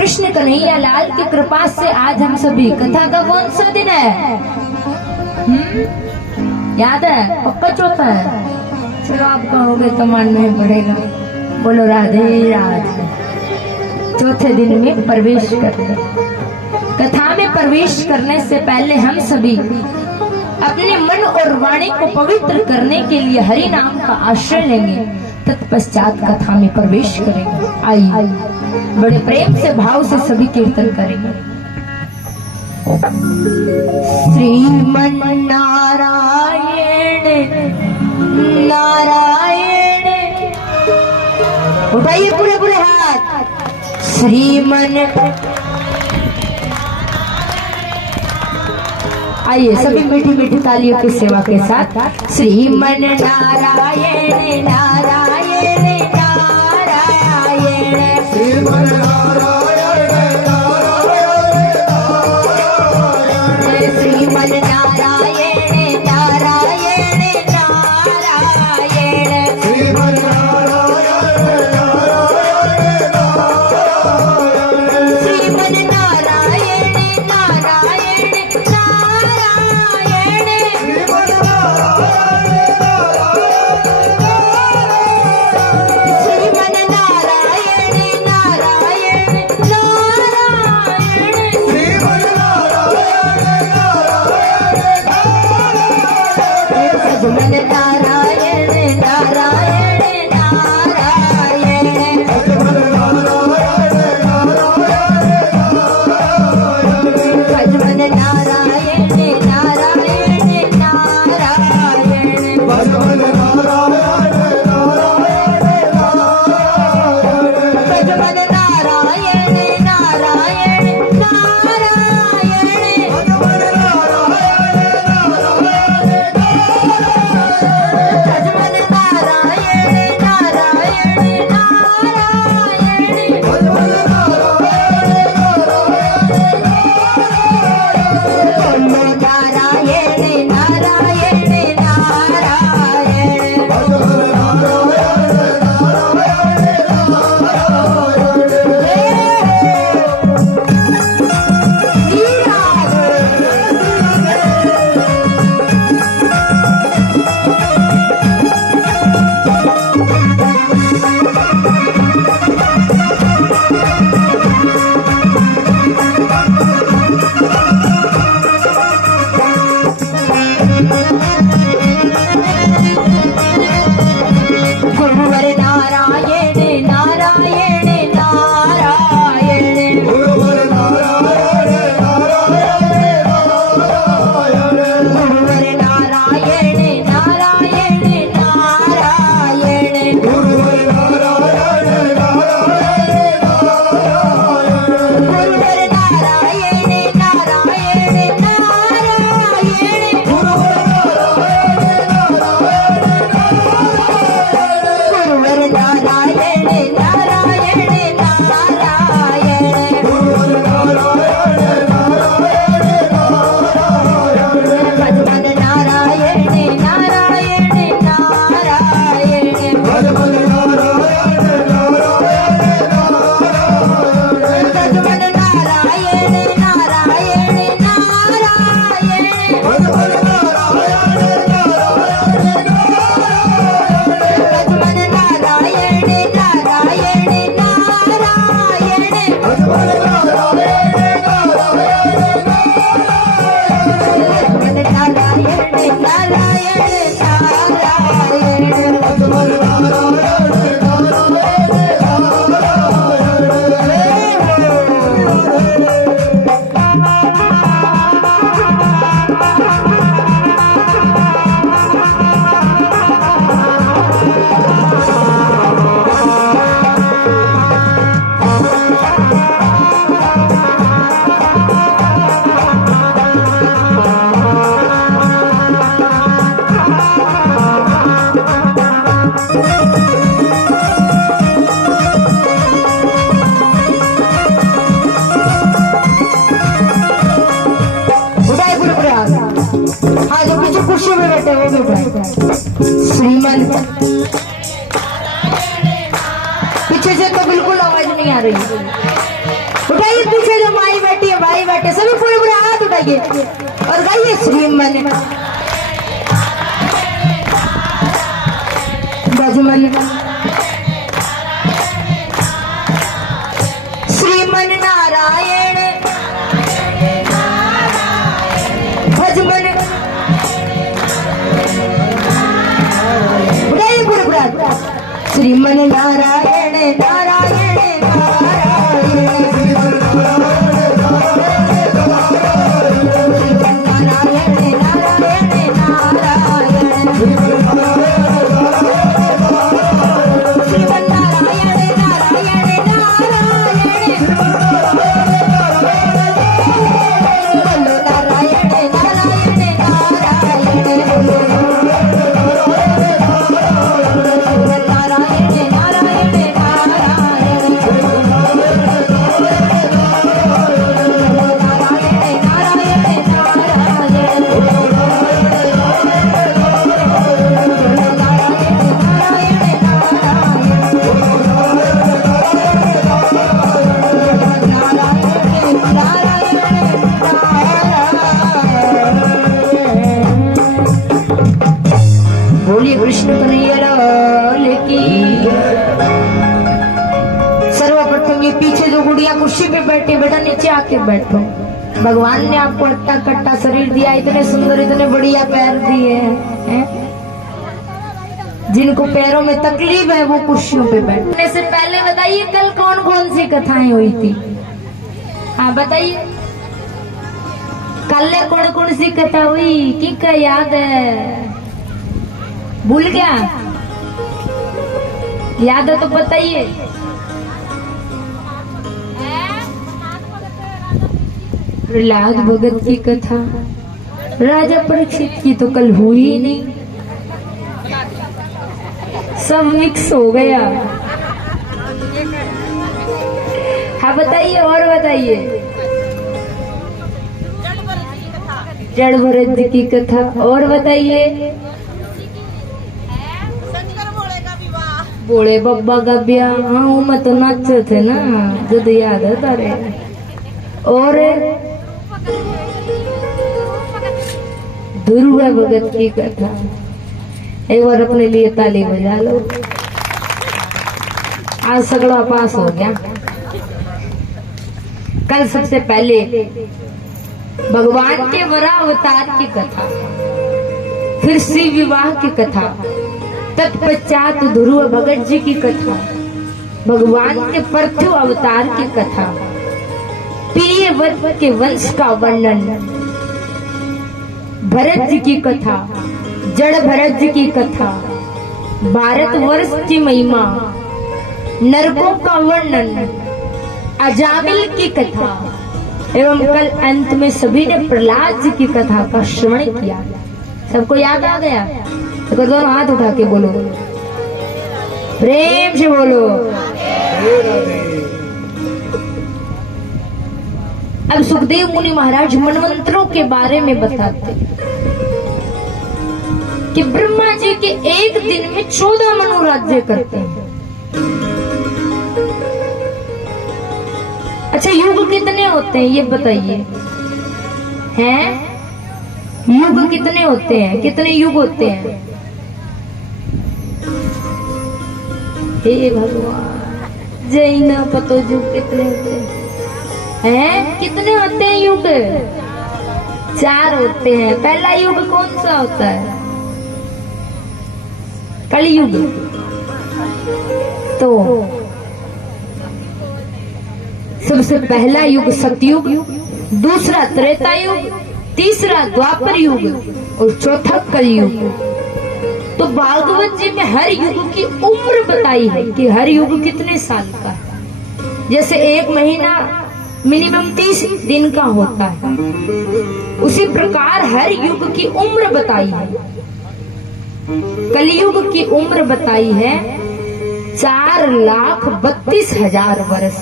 कृष्ण कन्हैया लाल की कृपा से आज हम सभी कथा का कौन सा दिन है? याद है? पक्का चौथा है। चलो आप कहोगे तो मानना ही पड़ेगा। बोलो राधे राधे। चौथे दिन में प्रवेश करते। कथा में प्रवेश करने से पहले हम सभी अपने मन और वाणी को पवित्र करने के लिए हरि नाम का आश्रय लेंगे। तत्पश्चात कथा में प्रवेश करेंगे। आइए बड़े प्रेम से भाव से सभी कीर्तन करेंगे। श्रीमन नारायण नारायण, उठाइए पूरे पूरे हाथ। श्रीमन, आइए सभी मीठी मीठी तालियों की सेवा के साथ। श्रीमन नारायण नारायण नारायण, श्रीमन नारायण नारायण नारायण, श्रीमन नारायण नारायण नारायण, श्रीमन नारायण नारायण नारायण, श्रीमन नारायण नारायण नारायण, श्रीमन नारायण श्रीमन नारायण नारायण नारायण, श्रीमन नारायण सजमन नारायण नारायण नारायण, श्रीमन नारायण सजमन नारायण नारायण नारायण, भजमन नारायण सजमन नारायण नारायण नारायण, सजमन नारायण नारायण नारायण, बोलो नारायण नारायण नारायण, गुरुवर नारायण नारायण नारायण, गुरुवर नारायण नारायण नारायण, गुरुवर नारायण नारायण नारायण, गुरुवर नारायण नारायण नारायण, गुरुवर नारायण नारायण नारायण, गुरुवर गुरुवर नारायण नारायण नारायण, गुरुवर नारायण नारायण नारायण, भजमन नारायण नारायण नारायण, भजमन नारायण नारायण नारायण, भजमन नारायण नारायण नारायण, भजमन नारायण नारायण भजमन नारायण नारायण नारायण, भजमन नारायण भजमन नारायण नारायण नारायण, भजमन उठाए पूरे प्रयास। हाँ जो पीछे कुर्सी में बैठे वो भी उठाए। श्रीमन, पीछे से तो बिल्कुल आवाज नहीं आ रही। भाई बैठे सभी पूरे पूरे हाथ उठाइए और गाइए श्रीमन भजमन श्रीमन नारायण भजमन उठाइए पूरे पूरे श्रीमन नारायण नारायण बोलिए कृष्ण कन्हैया लाल की। सर्वप्रथम ये पीछे जो गुड़िया कुर्सी पे बैठे बेटा नीचे आके बैठो। भगवान ने आपको हट्टा कट्टा शरीर दिया, इतने सुंदर इतने बढ़िया पैर दिए हैं। जिनको पैरों में तकलीफ है वो कुर्सियों पे बैठने से पहले बताइए कल कौन कौन सी कथाएं हुई थी? हाँ बताइए कल कौन कौन सी कथा हुई? की का याद है? भूल गया? याद है तो बताइए। प्रहलाद भगत की कथा, राजा परीक्षित की तो कल हुई ही नहीं, सब मिक्स हो गया। हाँ बताइए और बताइए। जड़ भरत जी की कथा और बताइए। बोले बब्बा का ब्याह, हाँ मैं तो नाचे थे ना जब याद है तारे। और ध्रुव भगत की कथा, एक बार अपने लिए ताली बजा लो। आज सगड़ा पास हो गया। कल सबसे पहले भगवान के वरा अवतार की कथा, फिर शिव विवाह की कथा, तत्पश्चात ध्रुव भगत जी की कथा, भगवान के पार्थिव अवतार की कथा, प्रिय वत्स के वंश का वर्णन, भरत जी की कथा, जड़ भरत जी की कथा, भारतवर्ष की महिमा, नरकों का वर्णन, अजामिल की कथा एवं कल अंत में सभी ने प्रहलाद जी की कथा का श्रवण किया। सबको याद आ गया? तो दोनों हाथ उठा के बोलो, प्रेम से बोलो। अब सुखदेव मुनि महाराज मनवंतरों के बारे में बताते कि ब्रह्मा जी के एक दिन में 14 मनोराज्य करते हैं। अच्छा युग कितने होते हैं ये बताइए? हैं? युग कितने होते हैं? कितने युग होते हैं? हे भगवान जय ना पतो युग कितने होते हैं? कितने होते हैं युग? 4 होते हैं। पहला युग कौन सा होता है? कलयुग। तो सबसे पहला युग सतयुग, दूसरा त्रेता युग, तीसरा द्वापर युग और चौथा कलयुग। तो भागवत जी में हर युग की उम्र बताई है कि हर युग कितने साल का है। जैसे एक महीना मिनिमम 30 दिन का होता है, उसी प्रकार हर युग की उम्र बताई है। कलयुग की उम्र बताई है 4,32,000 वर्ष।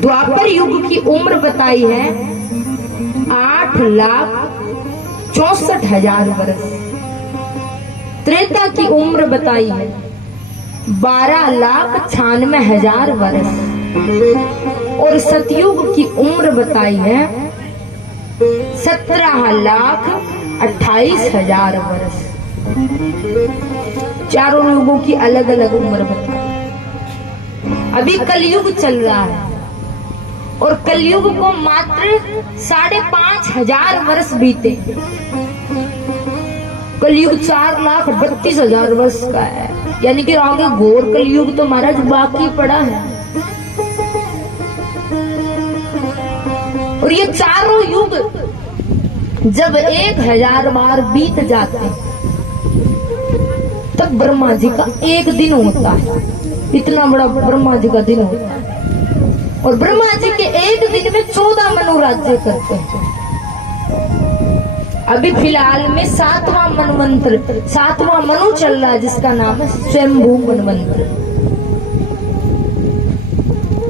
द्वापर युग की उम्र बताई है 8,64,000 वर्ष। त्रेता की उम्र बताई है 12,96,000 वर्ष। और सतयुग की उम्र बताई है 17,28,000 वर्ष। चारों युगों की अलग अलग उम्र बताई। अभी कलयुग चल रहा है और कलयुग को मात्र 5,500 वर्ष बीते। कलयुग 4,32,000 वर्ष का है, यानी कि आगे घोर कलयुग तो महाराज बाकी पड़ा है। और ये चारों युग जब 1,000 बार बीत जाते हैं तब ब्रह्मा जी का एक दिन होता है। इतना बड़ा ब्रह्मा जी का दिन होता है और ब्रह्मा जी के एक दिन में 14 मनु राज्य करते हैं। अभी फिलहाल में 7वां मनवंत्र, 7वां मनु चल रहा है, जिसका नाम है स्वयंभू मनवंत्र।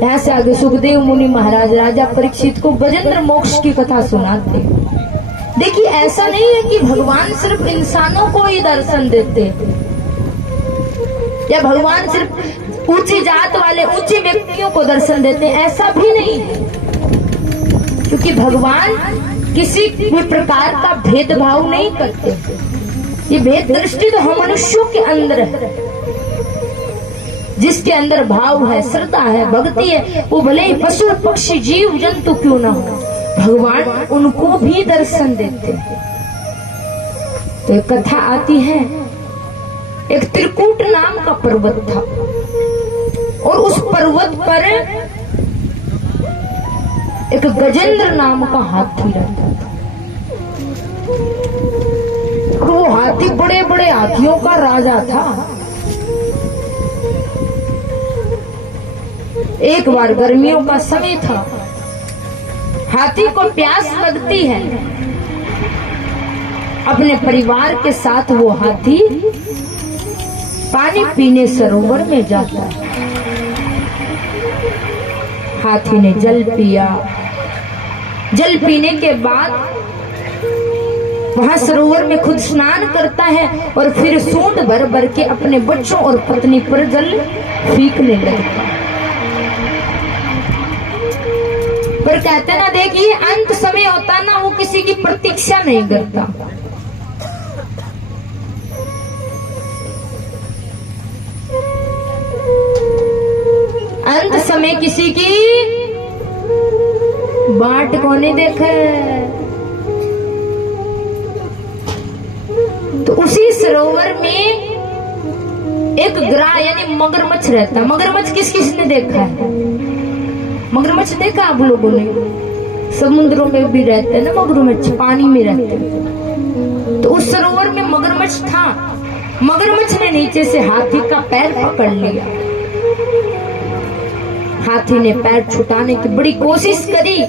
यहाँ से आगे सुखदेव मुनि महाराज राजा परीक्षित को गजेंद्र मोक्ष की कथा सुनाते। देखिए, ऐसा नहीं है कि भगवान सिर्फ इंसानों को ही दर्शन देते या भगवान सिर्फ ऊंची जात वाले ऊंचे व्यक्तियों को दर्शन देते हैं, ऐसा भी नहीं है। क्योंकि भगवान किसी भी प्रकार का भेदभाव नहीं करते। ये भेद दृष्टि तो हम मनुष्यों के अंदर है। जिसके अंदर भाव है, श्रद्धा है, भक्ति है, वो भले ही पशु पक्षी जीव जंतु क्यों ना हो, भगवान उनको भी दर्शन देते। तो एक कथा आती है, एक त्रिकूट नाम का पर्वत था और उस पर्वत पर एक गजेंद्र नाम का हाथी रहता था। और वो हाथी बड़े बड़े हाथियों का राजा था। एक बार गर्मियों का समय था, हाथी को प्यास लगती है। अपने परिवार के साथ वो हाथी पानी पीने सरोवर में जाता है। हाथी ने जल पिया। जल पीने के बाद वहां सरोवर में खुद स्नान करता है और फिर सूंड भर भर के अपने बच्चों और पत्नी पर जल फेंकने लगता है। पर कहते ना, देखिए, अंत समय होता ना, वो किसी की प्रतीक्षा नहीं करता। अंत समय किसी की बाट को नहीं देखा। तो उसी सरोवर में एक ग्राह यानी मगरमच्छ रहता। मगरमच्छ किस किस ने देखा है? मगरमच्छ देखा आप लोगों ने? समुद्रों में भी रहते हैं ना मगरमच्छ, पानी में रहते हैं। तो उस सरोवर में मगरमच्छ था। मगरमच्छ ने नीचे से हाथी का पैर पकड़ लिया। हाथी ने पैर छुटाने की बड़ी कोशिश करी।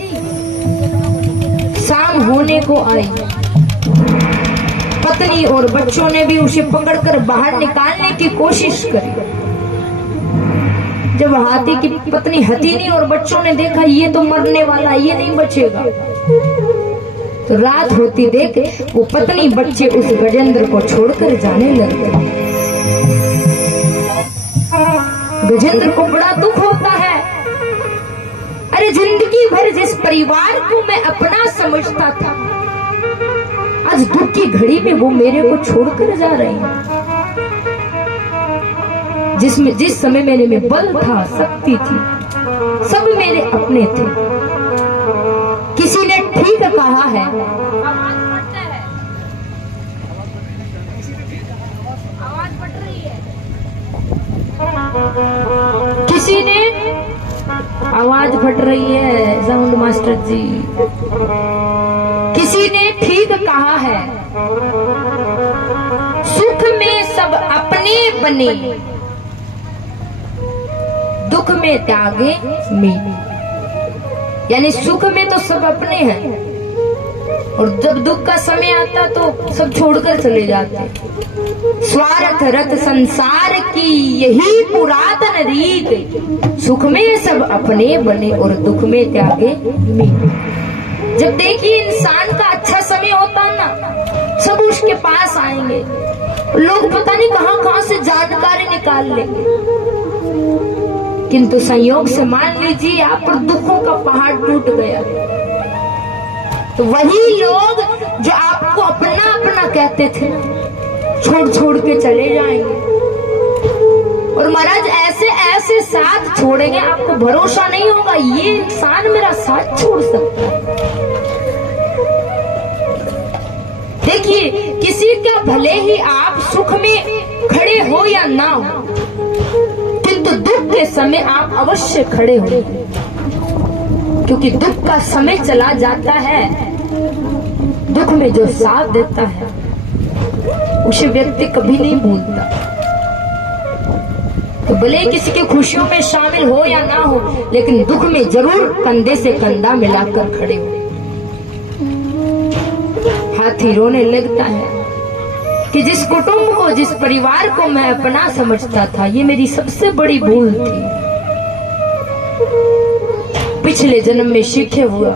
शाम होने को आई। पत्नी और बच्चों ने भी उसे पकड़कर बाहर निकालने की कोशिश करी। जब हाथी की पत्नी हथीनी और बच्चों ने देखा ये तो मरने वाला, ये नहीं बचेगा, तो रात होती देख वो पत्नी बच्चे उस गजेंद्र को छोड़कर जाने लगे। गजेंद्र को बड़ा दुख होता है। अरे, जिंदगी भर जिस परिवार को मैं अपना समझता था, आज दुख की घड़ी में वो मेरे को छोड़कर जा रहे हैं। जिस समय मेरे में बल था, शक्ति थी, सब मेरे अपने थे। किसी ने ठीक कहा है, किसी ने आवाज फट रही है, साउंड मास्टर जी। किसी ने ठीक कहा है, सुख में सब अपने बने, दुख में त्यागे में। यानी सुख में तो सब अपने हैं और जब दुख का समय आता तो सब छोड़कर चले जाते। स्वार्थ रत संसार की यही पुरातन रीत, सुख में सब अपने बने और दुख में त्यागे में। जब देखिए इंसान का अच्छा समय होता ना, सब उसके पास आएंगे। लोग पता नहीं कहां कहां से जानकारी निकाल लेंगे। किंतु संयोग से मान लीजिए आप पर दुखों का पहाड़ टूट गया, तो वही लोग जो आपको अपना अपना कहते थे छोड़ छोड़ के चले जाएंगे। और महाराज ऐसे ऐसे साथ छोड़ेंगे, आपको भरोसा नहीं होगा ये इंसान मेरा साथ छोड़ सकता है। देखिए, किसी का भले ही आप सुख में खड़े हो या ना हो, किंतु दुख के समय आप अवश्य खड़े हो, क्योंकि दुख का समय चला जाता है। दुख में जो साथ देता है उसे व्यक्ति कभी नहीं भूलता। तो भले किसी की खुशियों में शामिल हो या ना हो, लेकिन दुख में जरूर कंधे से कंधा मिलाकर खड़े हो। हाथी रोने लगता है कि जिस कुटुंब को, जिस परिवार को मैं अपना समझता था, ये मेरी सबसे बड़ी भूल थी। पिछले जन्म में सीखे हुआ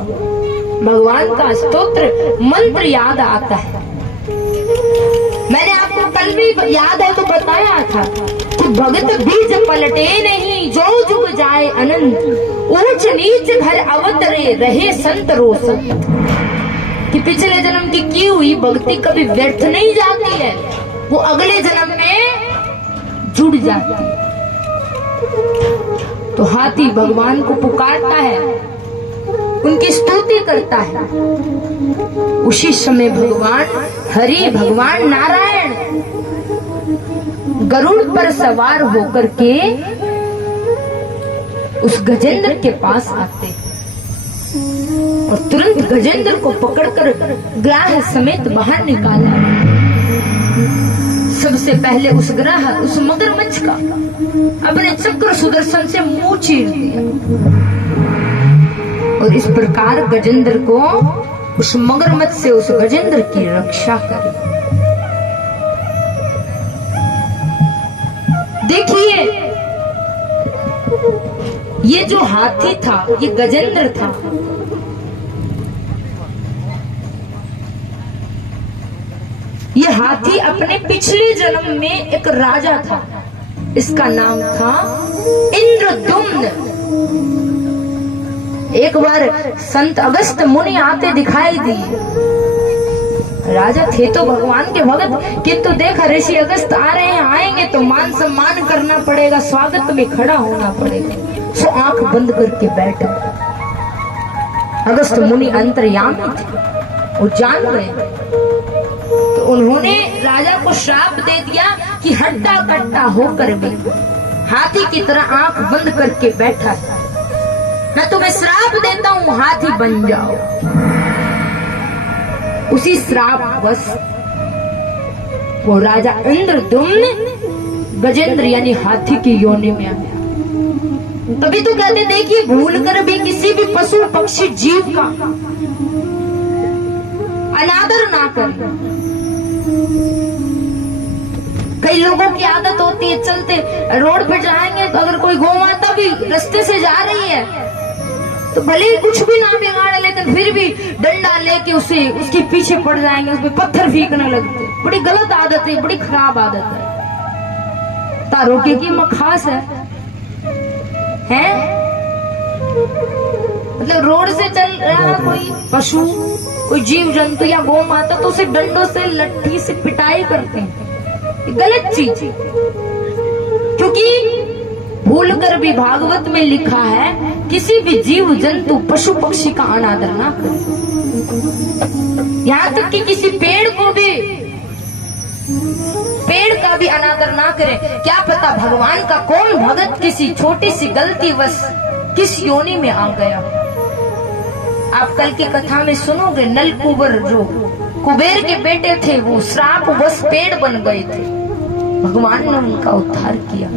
भगवान का स्तोत्र मंत्र याद आता है। मैंने आपको कल भी याद है तो बताया था कि भगत बीज पलटे नहीं, जो जुग जाए अनंत, ऊंच नीच घर अवतरे रहे संत रोशन। कि पिछले जन्म की हुई भक्ति कभी व्यर्थ नहीं जाती है, वो अगले जन्म में जुड़ जाती है। तो हाथी भगवान को पुकारता है, उनकी स्तुति करता है। उसी समय भगवान हरि, भगवान नारायण गरुड़ पर सवार होकर के उस गजेंद्र के पास आते और तुरंत गजेंद्र को पकड़कर ग्राह समेत बाहर निकाला। सबसे पहले उस ग्राह, उस मगरमच्छ का अपने चक्र सुदर्शन से मुंह चीर दिया और इस प्रकार गजेंद्र को, उस मगरमच्छ से उस गजेंद्र की रक्षा करी। देखिए, ये जो हाथी था, ये गजेंद्र था। ये हाथी अपने पिछले जन्म में एक राजा था, इसका नाम था इंद्रद्युम्न। एक बार संत अगस्त मुनि आते दिखाई दिए। राजा थे तो भगवान के भगत, किंतु देखा ऋषि अगस्त आ रहे हैं, आएंगे तो मान सम्मान करना पड़ेगा, स्वागत में खड़ा होना पड़ेगा। सो आंख बंद करके बैठा। अगस्त मुनि अंतर्यामी थे, वो जान गए। तो उन्होंने राजा को श्राप दे दिया कि हट्टा कट्टा होकर भी हाथी की तरह आंख बंद करके बैठा है, मैं तुम्हें श्राप देता हूं, हाथी बन जाओ। उसी श्राप बस वो राजा इंद्रद्युम्न गजेंद्र यानी हाथी की योनि में आ गया। तभी तो कहते, देखिए, भूल कर भी किसी भी पशु पक्षी जीव का अनादर ना करें। कई लोगों की आदत होती है, चलते रोड पे जाएंगे तो अगर कोई गौ माता भी रास्ते से जा रही है तो भले ही कुछ भी ना बिगाड़े, लेकिन फिर भी डंडा लेके उसके पीछे पड़ जाएंगे, उसपे पत्थर फेंकने लगते। बड़ी गलत आदत है, बड़ी खराब आदत है। तारोके की मखास है? मतलब रोड से चल रहा कोई पशु, कोई जीव जंतु या गौ माता, तो उसे डंडों से, लट्ठी से पिटाई करते हैं। गलत चीज है, क्योंकि भूल कर भी भागवत में लिखा है किसी भी जीव जंतु पशु पक्षी का अनादर ना करें। यहाँ तक कि किसी पेड़ का भी अनादर ना करें। क्या पता भगवान का कौन भगत किसी छोटी सी गलती वश किस योनि में आ गया। आप कल की कथा में सुनोगे, नलकुबर जो कुबेर के बेटे थे, वो श्राप वश पेड़ बन गए थे, भगवान ने उनका उद्धार किया।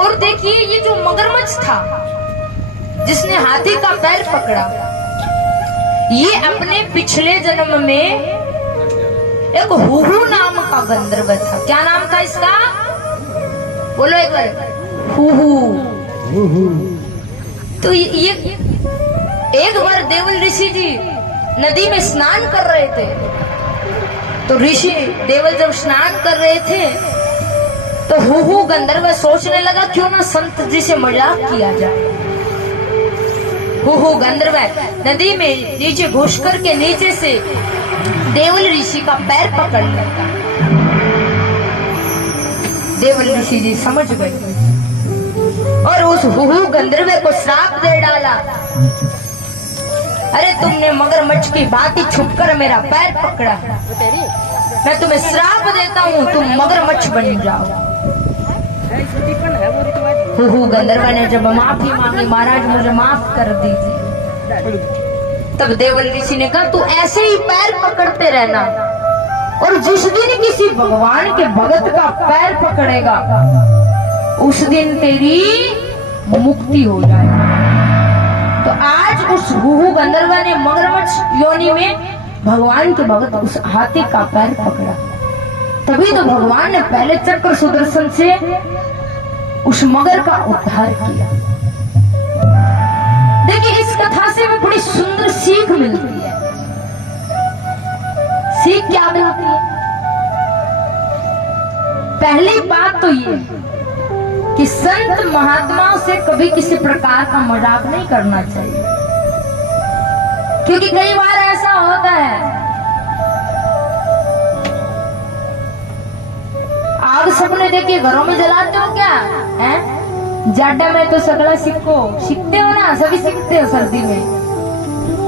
और देखिए, ये जो मगरमच्छ था जिसने हाथी का पैर पकड़ा, ये अपने पिछले जन्म में एक हुहू नाम का गंधर्व था। क्या नाम था इसका? बोलो एक बार, हुहू। तो ये एक बार देवल ऋषि जी नदी में स्नान कर रहे थे। तो ऋषि देवल जब स्नान कर रहे थे तो हुहु गंधर्व सोचने लगा क्यों ना संत जी से मजाक किया जाए। हुहु गंधर्व नदी में नीचे घुस करके नीचे से देवल ऋषि का पैर पकड़ लेता। देवल ऋषि जी समझ गए और उस हुहु गंधर्व को श्राप दे डाला। अरे तुमने मगरमच्छ की भांति छुपकर मेरा पैर पकड़ा, मैं तुम्हें श्राप देता हूँ, तुम मगरमच्छ बन जाओ। हुहु गंधर्व ने जब माफी मांगी, महाराज मुझे माफ कर दीजिए, तब देवल ऋषि ने कहा तू ऐसे ही पैर पकड़ते रहना और जिस दिन किसी भगवान के भगत का पैर पकड़ेगा उस दिन तेरी मुक्ति हो जाएगी। तो आज उस हुहु गंधर्व ने मगरमच्छ योनि में भगवान के भगत उस हाथी का पैर पकड़ा। तभी तो भगवान ने पहले चक्र सुदर्शन से उस मगर का उद्धार किया। देखिए इस कथा से हमें बड़ी सुंदर सीख मिलती है। सीख क्या मिलती है? पहली बात तो ये कि संत महात्माओं से कभी किसी प्रकार का मजाक नहीं करना चाहिए, क्योंकि कई बार ऐसा होता है आग सबने देखिए घरों में जलाते हो क्या हैं? जाडा में तो सगड़ा सीखते हो ना, सभी सीखते हो सर्दी में।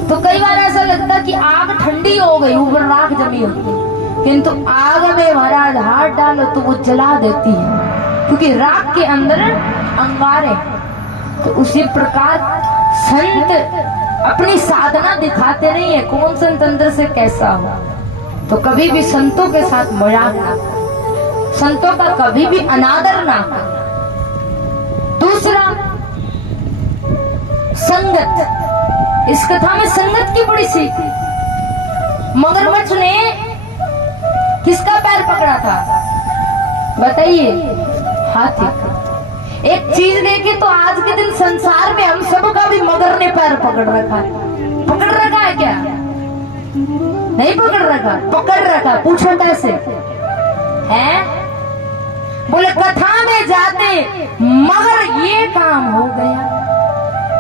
तो कई बार ऐसा लगता कि आग ठंडी हो गई, ऊपर राख जमी होती, किंतु आग में महाराज हाथ डालो तो वो जला देती है, क्योंकि राख के अंदर अंगारे। तो उसी प्रकार संत अपनी साधना दिखाते नहीं है, कौन संत अंदर से कैसा हो। तो कभी भी संतों के साथ मजाक ना करो, संतों का कभी भी अनादर ना करो। दूसरा संगत, इस कथा में संगत की बड़ी सीख। मगरमच्छ ने किसका पैर पकड़ा था बताइए? हाथी। एक चीज देखे तो आज के दिन संसार में हम सबका भी मगर ने पैर पकड़ रखा है। पकड़ रखा है क्या? नहीं पकड़ रखा, पकड़ रखा। पूछो कैसे है? बोले कथा में जाते मगर ये काम हो गया,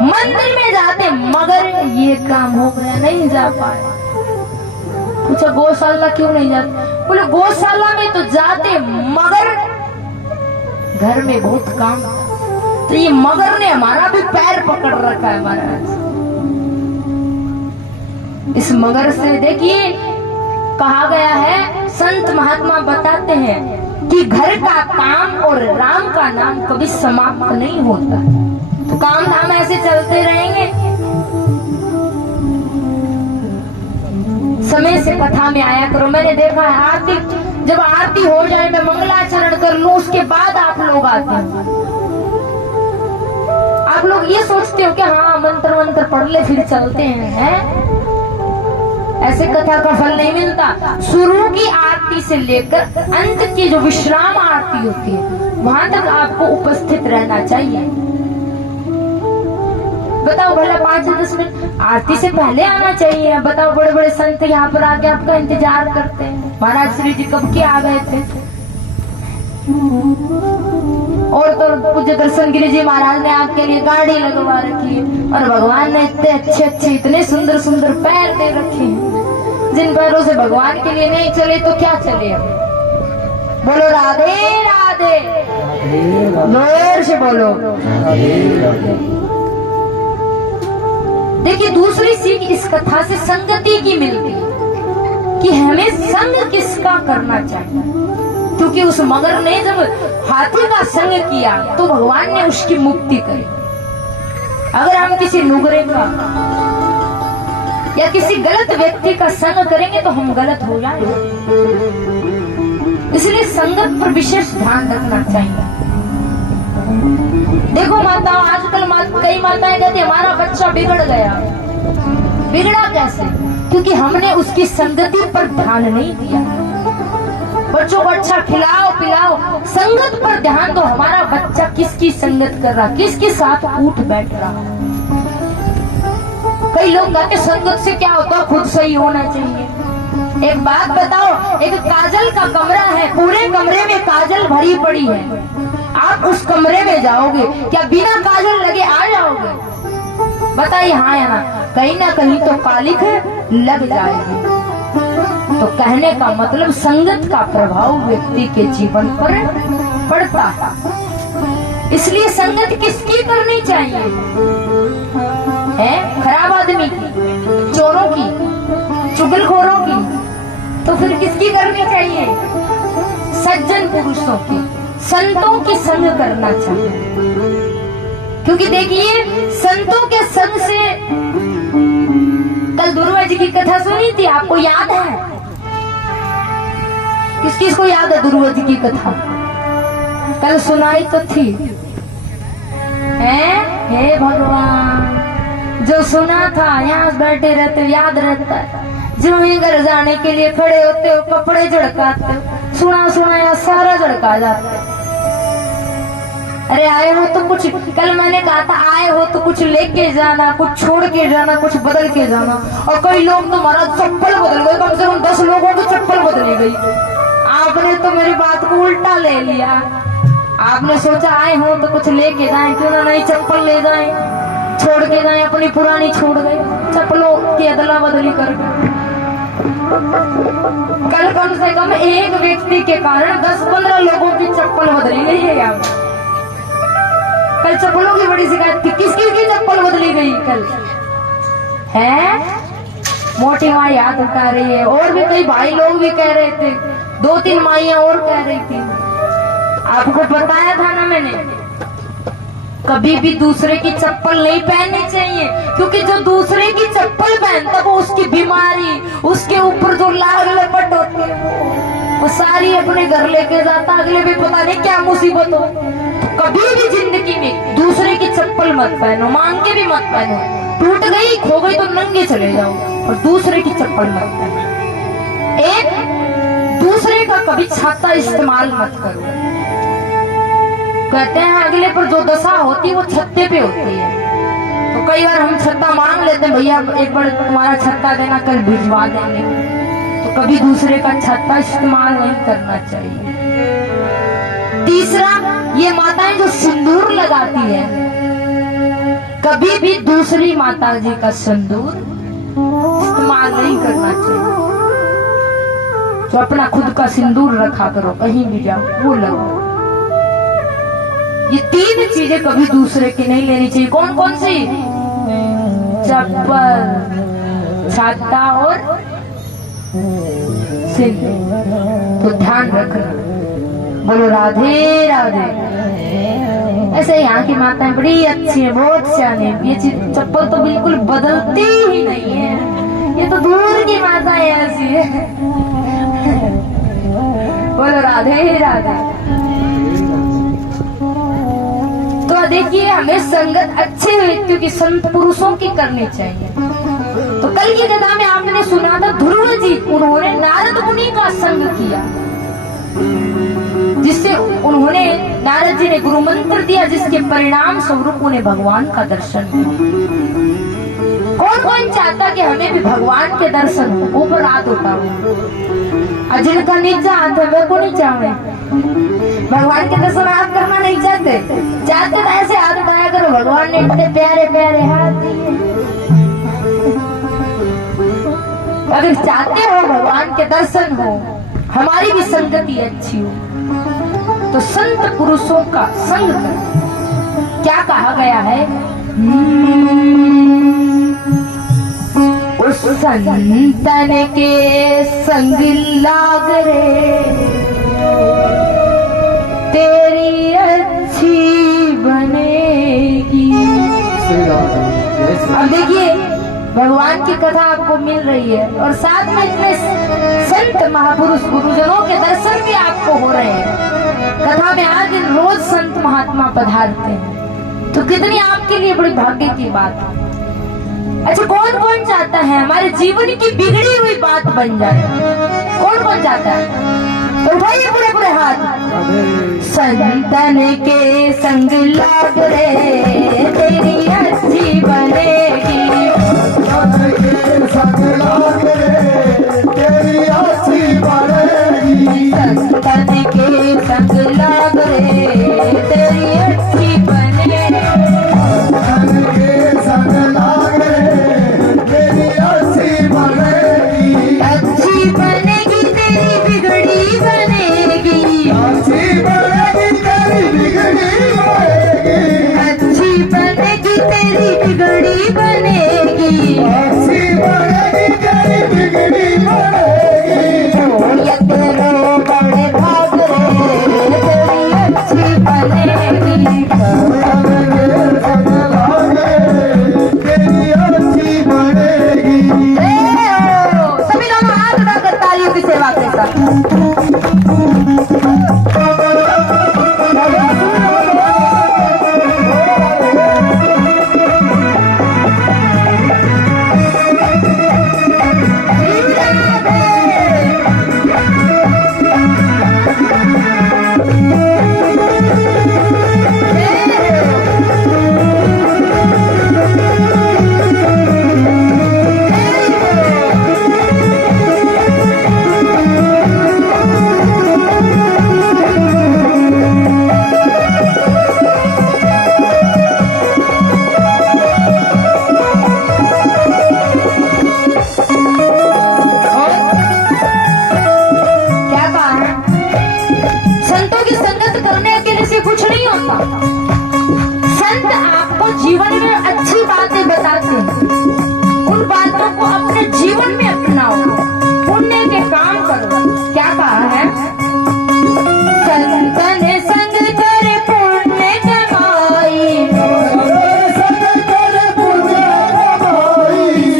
मंदिर में जाते मगर ये काम हो गया, नहीं जा पाए। पूछा गौशाला क्यों नहीं जाते? बोले गौशाला में तो जाते मगर घर में बहुत काम। तो ये मगर ने हमारा भी पैर पकड़ रखा है महाराज। इस मगर से देखिए कहा गया है, संत महात्मा बताते हैं कि घर का काम और राम का नाम कभी समाप्त नहीं होता। तो काम धाम ऐसे चलते रहेंगे। समय से कथा में आया करो। मैंने देखा है आरती, जब आरती हो जाए मैं मंगलाचरण कर लूं, उसके बाद आप लोग आते हैं। आप लोग ये सोचते हो कि हाँ मंत्र मंत्र पढ़ ले फिर चलते हैं? ऐसे कथा का फल नहीं मिलता। शुरू की आरती से लेकर अंत की जो विश्राम आरती होती है वहां तक आपको उपस्थित रहना चाहिए। बताओ भला 5-10 मिनट आरती से पहले आना चाहिए। बताओ बड़े बड़े संत यहाँ पर आके आपका इंतजार करते हैं। महाराज श्री जी कब के आ गए थे? और तो पूज्य दर्शन गिरी जी महाराज ने आपके लिए गाड़ी लगवा रखी है, और भगवान ने इतने अच्छे अच्छे इतने सुंदर सुंदर पैर दे रखे हैं। जिन पैरों से भगवान के लिए नहीं चले तो क्या चले? बोलो राधे राधे, जोर से बोलो। देखिए दूसरी सीख इस कथा से संगति की मिलती है कि हमें संग किसका करना चाहिए, क्योंकि उस मगर ने जब हाथी का संग किया तो भगवान ने उसकी मुक्ति करी। अगर हम किसी नुगरे का या किसी गलत व्यक्ति का संग करेंगे तो हम गलत हो जाएंगे। इसलिए संगत पर विशेष ध्यान रखना चाहिए। देखो माताओं, आजकल कई माताएं कहती हमारा बच्चा बिगड़ गया। बिगड़ा कैसे? क्योंकि हमने उसकी संगति पर ध्यान नहीं दिया। बच्चों को अच्छा खिलाओ पिलाओ, संगत पर ध्यान दो। हमारा बच्चा किसकी संगत कर रहा, किसके साथ उठ बैठ रहा। कई लोग कहते संगत से क्या होता, खुद सही होना चाहिए। एक बात बताओ, एक काजल का कमरा है, पूरे कमरे में काजल भरी पड़ी है, आप उस कमरे में जाओगे क्या बिना काजल लगे आ जाओगे? बताइए हाँ या ना? कहीं ना कहीं तो कालिख लग जाएगी। तो कहने का मतलब संगत का प्रभाव व्यक्ति के जीवन पर पड़ता है। इसलिए संगत किसकी करनी चाहिए? है खराब आदमी की, चोरों की, चुगलखोरों की? तो फिर किसकी करनी चाहिए? सज्जन पुरुषों की, संतों की संग करना चाहिए। क्योंकि देखिए संतों के संग से, कल दुर्वा जी की कथा सुनी थी, आपको याद है? किस किस को याद है दुर्वा जी की कथा? कल सुनाई तो थी। हे भगवान, जो सुना था यहाँ बैठे रहते याद रहता है, जो ही घर जाने के लिए खड़े होते हो कपड़े झड़काते हो, सुना सुना यहाँ सारा झड़का जाता है। अरे आए हो तो कुछ, कल मैंने कहा था आए हो तो कुछ लेके जाना, कुछ छोड़ के जाना, कुछ बदल के जाना। और कई लोग तो हमारा चप्पल बदल गए, कम से कम 10 लोगों की चप्पल बदली गई। आपने तो मेरी बात को उल्टा ले लिया। आपने सोचा आए हो तो कुछ लेके जाए, क्यों ना नई चप्पल ले जाए, छोड़ के जाए अपनी पुरानी छोड़ गए, चप्पलों की अदला बदली कर। कल कम से कम एक व्यक्ति के कारण 10-15 लोगों की चप्पल बदली गई है। यार कल चप्पलों की बड़ी शिकायत थी, किसकी की चप्पल बदली गई कल? है मोटी माई हाथ उठा रही है, और भी कई भाई लोग भी कह रहे थे, 2-3 माइयां और कह रही थी। आपको बताया था ना मैंने, कभी भी दूसरे की चप्पल नहीं पहननी चाहिए, क्योंकि जो दूसरे की चप्पल पहनता वो उसकी बीमारी, उसके ऊपर जो लाग लपट होती है वो सारी अपने घर लेके जाता, अगले भी पता नहीं क्या मुसीबत हो। कभी भी जिंदगी में दूसरे की चप्पल मत पहनो, मांग के भी मत पहनो। टूट गई खो गई तो नंगे चले जाओ, और दूसरे की चप्पल मत पहनो। एक दूसरे का कभी छाता इस्तेमाल मत करो। कहते हैं अगले पर जो दशा होती है वो छत्ते पे होती है। तो कई बार हम छत्ता मांग लेते हैं, भैया एक बार तुम्हारा छत्ता देना, कल भिजवा देंगे। तो कभी दूसरे का छत्ता इस्तेमाल नहीं करना चाहिए। तीसरा, ये माताएं जो सिंदूर लगाती है, कभी भी दूसरी माता जी का सिंदूर इस्तेमाल नहीं करना चाहिए। तो अपना खुद का सिंदूर रखा करो, कहीं भी जाओ वो लगाओ। ये 3 चीजें कभी दूसरे की नहीं लेनी चाहिए। कौन कौन सी? चप्पल, छाता और सिंदूर। तो ध्यान रखना। बोलो राधे राधे। ऐसे यहाँ की माताएं बड़ी अच्छी है, बहुत सियानी है। ये चप्पल तो बिल्कुल बदलती ही नहीं है, ये तो दूर की माता है ऐसी है। बोलो राधे राधे। तो देखिए हमें संगत अच्छे व्यक्तियों की, संत पुरुषों की करनी चाहिए। तो कल की कथा में आपने सुना था ध्रुव जी, उन्होंने नारद मुनि का संग किया, जिससे उन्होंने, नारद जी ने गुरु मंत्र दिया, जिसके परिणाम स्वरूप उन्हें भगवान का दर्शन हुआ। कौन कौन चाहता कि हमें भी भगवान के दर्शन हो? ऊपर हाथ उठाओ। जिनका नीचा हाथ है वे को नहीं चाहे भगवान के दर्शन आप करना नहीं चाहते, चाहते तो ऐसे हाथ उठाया करो, भगवान ने इतने प्यारे प्यारे हाथ दिए। अगर चाहते हो भगवान के दर्शन हो, हमारी भी संगति अच्छी हो, तो संत पुरुषों का संग करें। क्या कहा गया है? उस संतन के संग लाग रे, तेरी अच्छी बनेगी। अब देखिए भगवान की कथा आपको मिल रही है, और साथ में इतने संत महापुरुष गुरुजनों के दर्शन भी आपको हो रहे हैं। कथा में आज दिन रोज संत महात्मा पधारते हैं, तो कितनी आपके लिए बड़ी भाग्य की बात है। अच्छा, कौन कौन चाहता है हमारे जीवन की बिगड़ी हुई बात बन जाए? कौन कौन चाहता है? तो उठाइए पूरे पूरे हाथ। संतन के संग लाग रे, तेरी अच्छी बनेगी। संग लाग रे, तेरी बनेगी अच्छी बनेगी तेरी बिगड़ी बनेगी ये तेरे बड़े भाग रे तेरी अच्छी बनेगी तेरी अच्छी बनेगी सभी लोग हाथ उठाकर तालियों की सेवा के साथ संतों की संगत करने अकेले से कुछ नहीं होता। संत आपको जीवन में अच्छी बातें बताते हैं, उन बातों को अपने जीवन में अपनाओ, पुण्य के काम करो। क्या कहा है? संत ने संग करे पुण्य कमाई,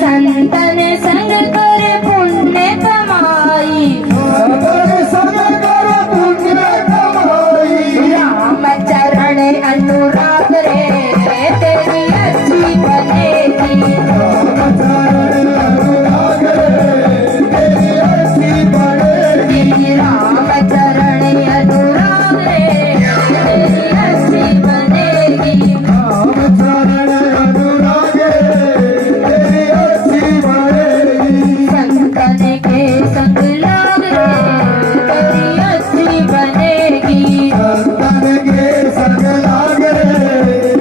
संत ने संग करे पुण्य कमाई, राम चरण अनुराग रे तेरी अच्छी बनेगी, राम चरण अनुराग रे तेरी अच्छी बनेगी। संतन के संग लाग रे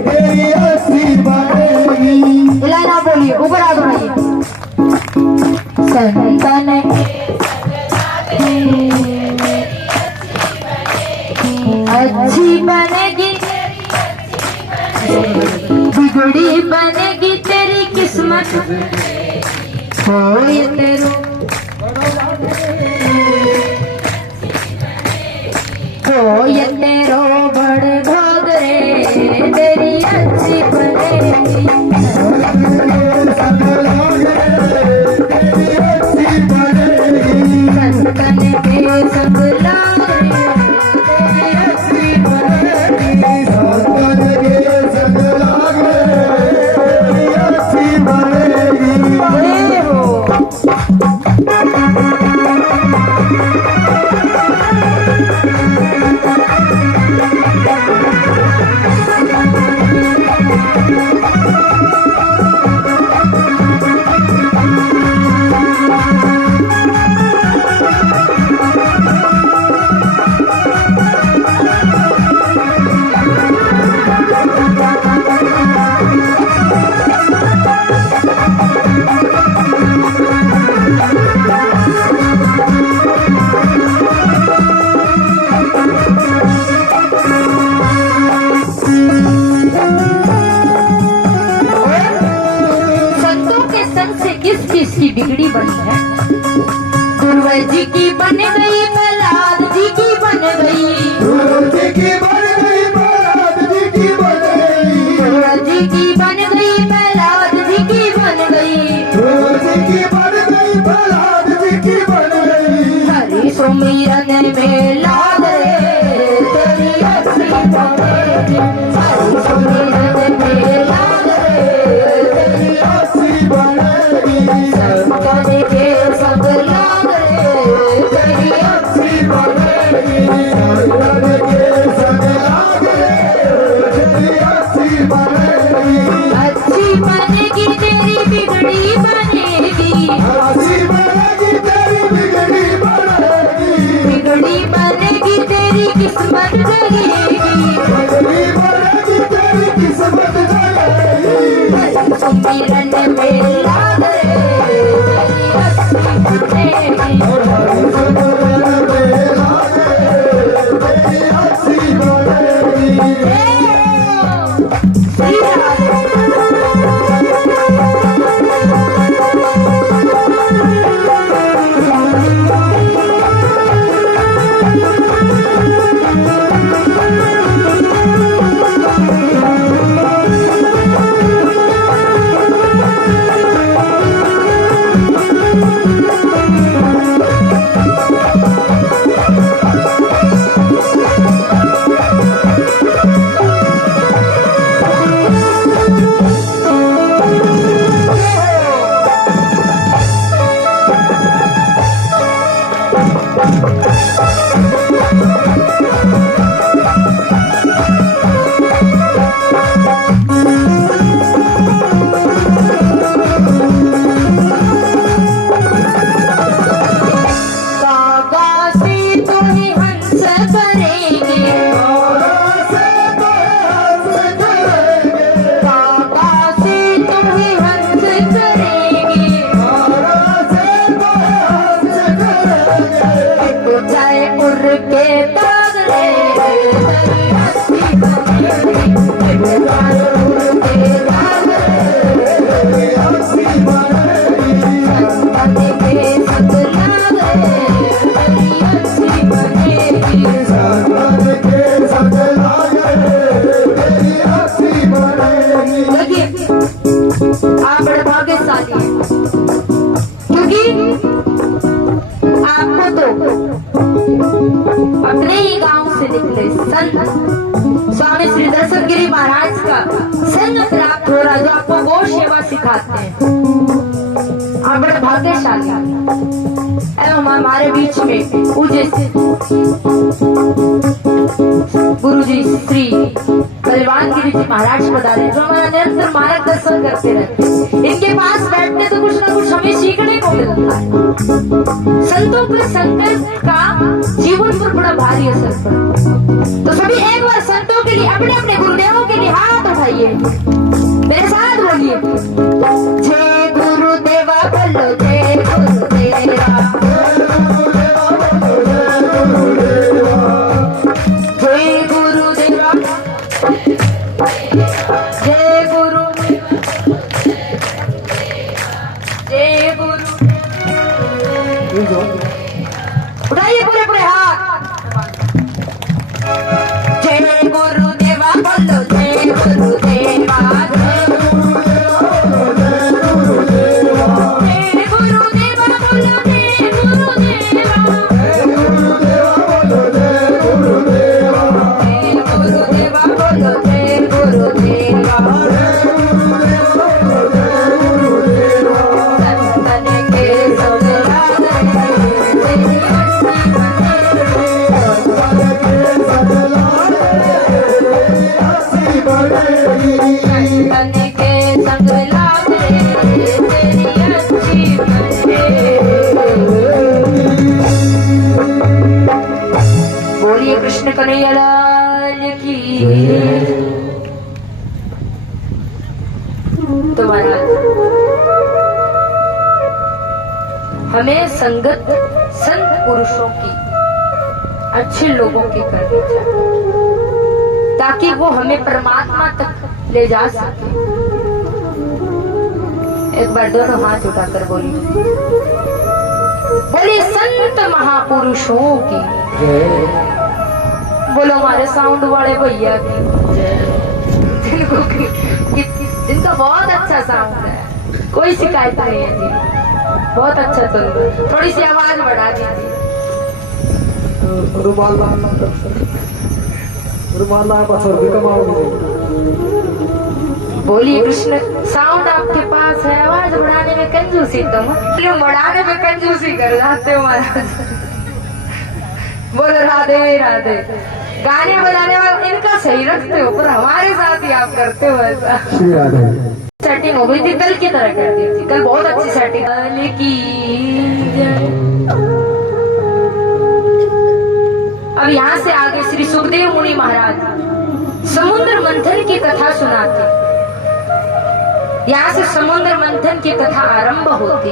तेरी अच्छी बनेगी, इलाना बोलिए ऊपर आ दोड़ाइए। संतन अच्छी बनेगी, बिगड़ी बनेगी तेरी किस्मत, हो ये तेरो हो ये तेरो बड़ भाग रे तेरी अच्छी बनेगी, संतन के संग लाग रे तेरी अच्छी बनेगी। हो संतों के संग से किस चीज की बिगड़ी बनी है? गुरुवर जी की बन गई, प्रहलाद जी की बन गई, गुरुवर जी की बन गई, प्रहलाद जी की बन गई, हरि सुमिरन में लाग रे तेरी अच्छी बनेगी, हरि सुमिरन में लाग रे तेरी अच्छी बनेगी, संतन के संग लाग रे तेरी अच्छी बनेगी, अच्छी बनेगी तेरी बिगड़ी बनेगी, बिगड़ी बनेगी तेरी किस्मत जगेगी, सुमिरन में लाग रे तेरी अच्छी बनेगी। आप बड़े भाग्यशाली हैं क्योंकि आपको तो अपने ही गांव से निकले संत स्वामी श्री दर्शन गिरी महाराज का संग प्राप्त हो रहा, जो आपको गौ सेवा सिखाते हैं। आप बड़े भाग्यशाली हैं। एवं हमारे बीच में पूज्य गुरु जी श्री बलवान गिरी जी महाराज पधारे, जो हमारा निरंतर मार्गदर्शन करते रहते हैं। इनके पास बैठने तो कुछ ना कुछ हमें सीखने को मिलता है। संतों के संकल्प का जीवन पर बड़ा भारी असर पड़ता है। तो सभी एक बार संतों के लिए, अपने अपने गुरुदेवों के लिए हाथ उठाइए, मेरे साथ बोलिए, जय गुरुदेवा बोलो, जय गुरुदेवा, जय गुरुदेवा, जय गुरु, जय गुरु। उठाइए पूरे पूरे हाथ, जय गुरुदेवा बोलो, जय गुरुदेवा, जय गुरुदेवा बोलो, जय गुरुदेवा, जय गुरुदेवा बोलो, जय गुरुदेवा, जय गुरुदेवा बोलो, जय गुरुदेवा, जय गुरुदेवा बोलो, जय गुरुदेवा, संतन के संग लागे तेरी हंसी बनेगी, संतन के संग लागे तेरी अच्छी बनेगी। बोलिए कृष्ण कन्हैया लाल की। तो महाराज, हमें संगत संत पुरुषों की, अच्छे लोगों की करनी चाहिए, ताकि वो हमें परमात्मा तक ले जा सके। एक बार दोनों हाथ उठाकर बोलिए, बोलिए संत महापुरुषों की, बोलो हमारे साउंड वाले भैया की, जिनका बहुत अच्छा साउंड है, कोई शिकायत नहीं है जी, बहुत अच्छा सुन, थोड़ी सी आवाज बढ़ा दीजिए। बोलिए कृष्ण, साउंड आपके पास है, आवाज बढ़ाने में कंजूसी तुम बढ़ाने में कंजूसी कर जाते हो महाराज। बोलो राधे राधे। गाने बजाने वाले इनका सही रखते हो, पर हमारे साथ ही आप करते हो ऐसा। सेटिंग हो गई थी, कल की तरह कर दी थी, कल बहुत अच्छी सेटिंग की। अब यहाँ से आगे श्री सुखदेव मुनि महाराज समुद्र मंथन की कथा सुनाते। यहाँ से समुद्र मंथन की कथा आरंभ होती।